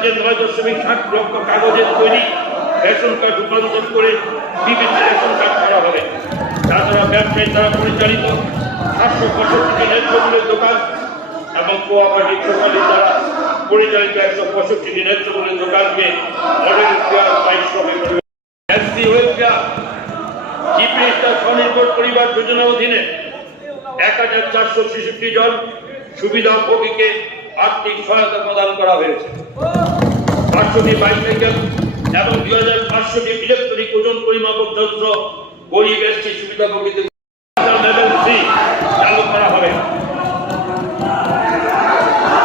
রাজ্যের 9.7 লক্ষ কাগজের তৈরি রেশন কার্ড রূপান্তর করে বিভিন্ন রেশন কার্ড করা হবে। তাছাড়া ব্যবসায়ী দ্বারা পরিচালিত 765টি ন্যায্য মূল্যের দোকান এবং কোঅপারেটিভ সোসাইটি দ্বারা পরিচালিত 165টি ন্যায্য মূল্যের দোকানকে মডেল ফেয়ার প্রাইস হবে। এসসি ওয়েলফেয়ার চিফ মিনিস্টার স্বনির্ভর পরিবার যোজনার অধীনে 1466 জন সুবিধাভোগীকে আর্থিক সহায়তা প্রদান করা হয়েছে। 500টি বাইসাইকেল এবং 2500টি ইলেকট্রনিক ওজন পরিমাপক যন্ত্র গরিব এসটি সুবিধাভোগীদের লেভেল 3 চালু করা হবে।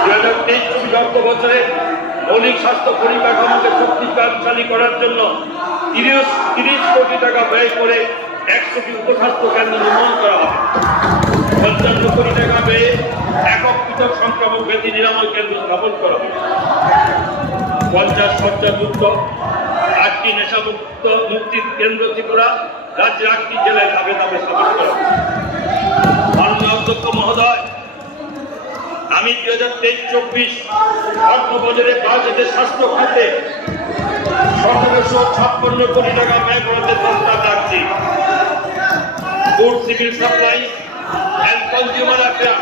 2023-24 অর্থ বছরে মৌলিক স্বাস্থ্য পরিকাঠামোকে শক্তিশালী করার জন্য 30 কোটি টাকা ব্যয় করে 100টি উপস্বাস্থ্য কেন্দ্র নির্মাণ করা হবে। 55 কোটি টাকা ব্যয়ে একক পৃথক সংক্রামক ব্যাধি নিরাময় কেন্দ্র স্থাপন করা হবে। 50 শয্যাযুক্ত 8টি নেশামুক্ত মুক্তি কেন্দ্র ত্রিপুরা রাজ্যের 8টি জেলায় ধাপে ধাপে স্থাপন করা হবে। মাননীয় অধ্যক্ষ মহোদয়, আমি 2023-24 অর্থ বছরে বাজেটের স্বাস্থ্য খাতে 1756 কোটি টাকা ব্যয় বরাদ্দের প্রস্তাব রাখছি। Food civil supply and consumer affair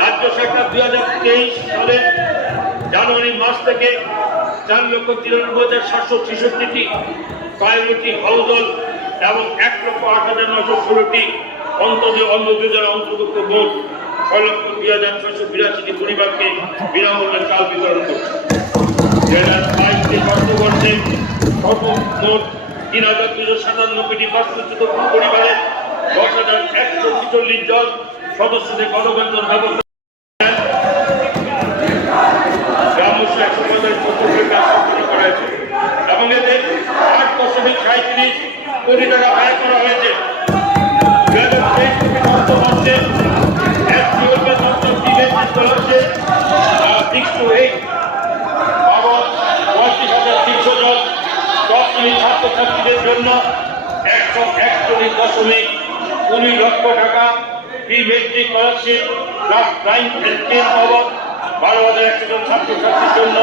রাজ্য সরকার 2023 সালের জানুয়ারি মাস থেকে 4,93,766টি প্রায়োরিটি হাউসহোল্ড এবং 1,08,916টি অন্তর্জীব অন্ন যোজনা অন্তর্ভুক্ত মোট 6,02,682টি পরিবারকে বিনামূল্যে চাল বিতরণ করছে। 2022 অর্থবর্ষে মোট 3,297টি বাস্তুচ্যুত পরিবারে 10,146 জন সদস্যদের গণবেতন ব্যবস্থা এবং এতে 8.37 কোটি টাকা ব্যয় করা হয়েছে। 35,300 জন ছাত্রছাত্রীদের জন্য 141.20 লক্ষ টাকা pre metric scholarship class 9 and 10 বাবদ 12,100 জন ছাত্রছাত্রীর জন্য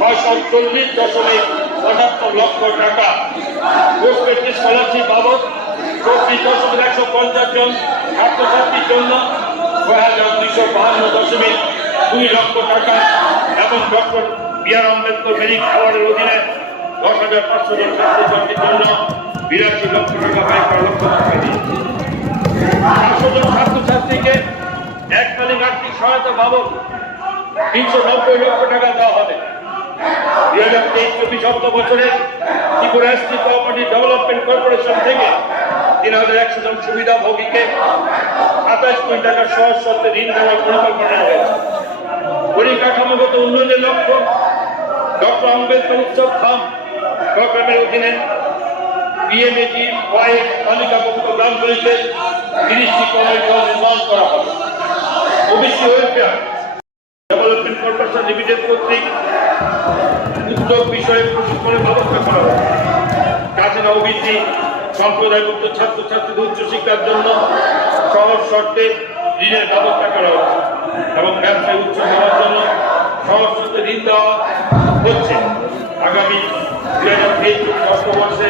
640.75 লক্ষ টাকা পোস্ট মেট্রিক স্কলারশিপ বাবদ 34,150 জন ছাত্রছাত্রীর জন্য 6,252.2 লক্ষ টাকা এবং ডক্টর বি.আর. আম্বেদকর মেরিট অ্যাওয়ার্ডের অধীনে 10,500 জন ছাত্রছাত্রীর জন্য 82 লক্ষ টাকা ব্যয় করা লক্ষ্য টাকা দিয়েছে। 500 জন ছাত্রছাত্রীকে এককালীন আর্থিক সহায়তা বাবদ 390 লক্ষ টাকা দেওয়া হবে। 2023-24 অর্থ বছরে Tripura ST cooperative development corporation থেকে 3,100 জন সুবিধাভোগীকে 27 কোটি টাকা সহজ শর্তে ঋণ দেওয়ার পরিকল্পনা হয়েছে। পরিকাঠামোগত উন্নয়নের লক্ষ্য ডক্টর আম্বেদকর উৎসব ধাম প্রোগ্রামের অধীনে পিএমএটি পয়েন্ট তালিকাভুক্ত গ্রামগুলিতে 30টি কমিউনিটি হল নির্মাণ করা হবে। OBC welfare development corporation limited কর্তৃক উদ্যোগ বিষয়ে প্রশিক্ষণের ব্যবস্থা করা হবে। তাছাড়া ওবিসি সম্প্রদায়ভুক্ত ছাত্রছাত্রীদের উচ্চশিক্ষার জন্য সহজ শর্তে ঋণের ব্যবস্থা করা হচ্ছে এবং ব্যবসায় উৎস দেওয়ার জন্য সহজ শর্তে ঋণ দেওয়া হচ্ছে। আগামী 2023 অর্থবর্ষে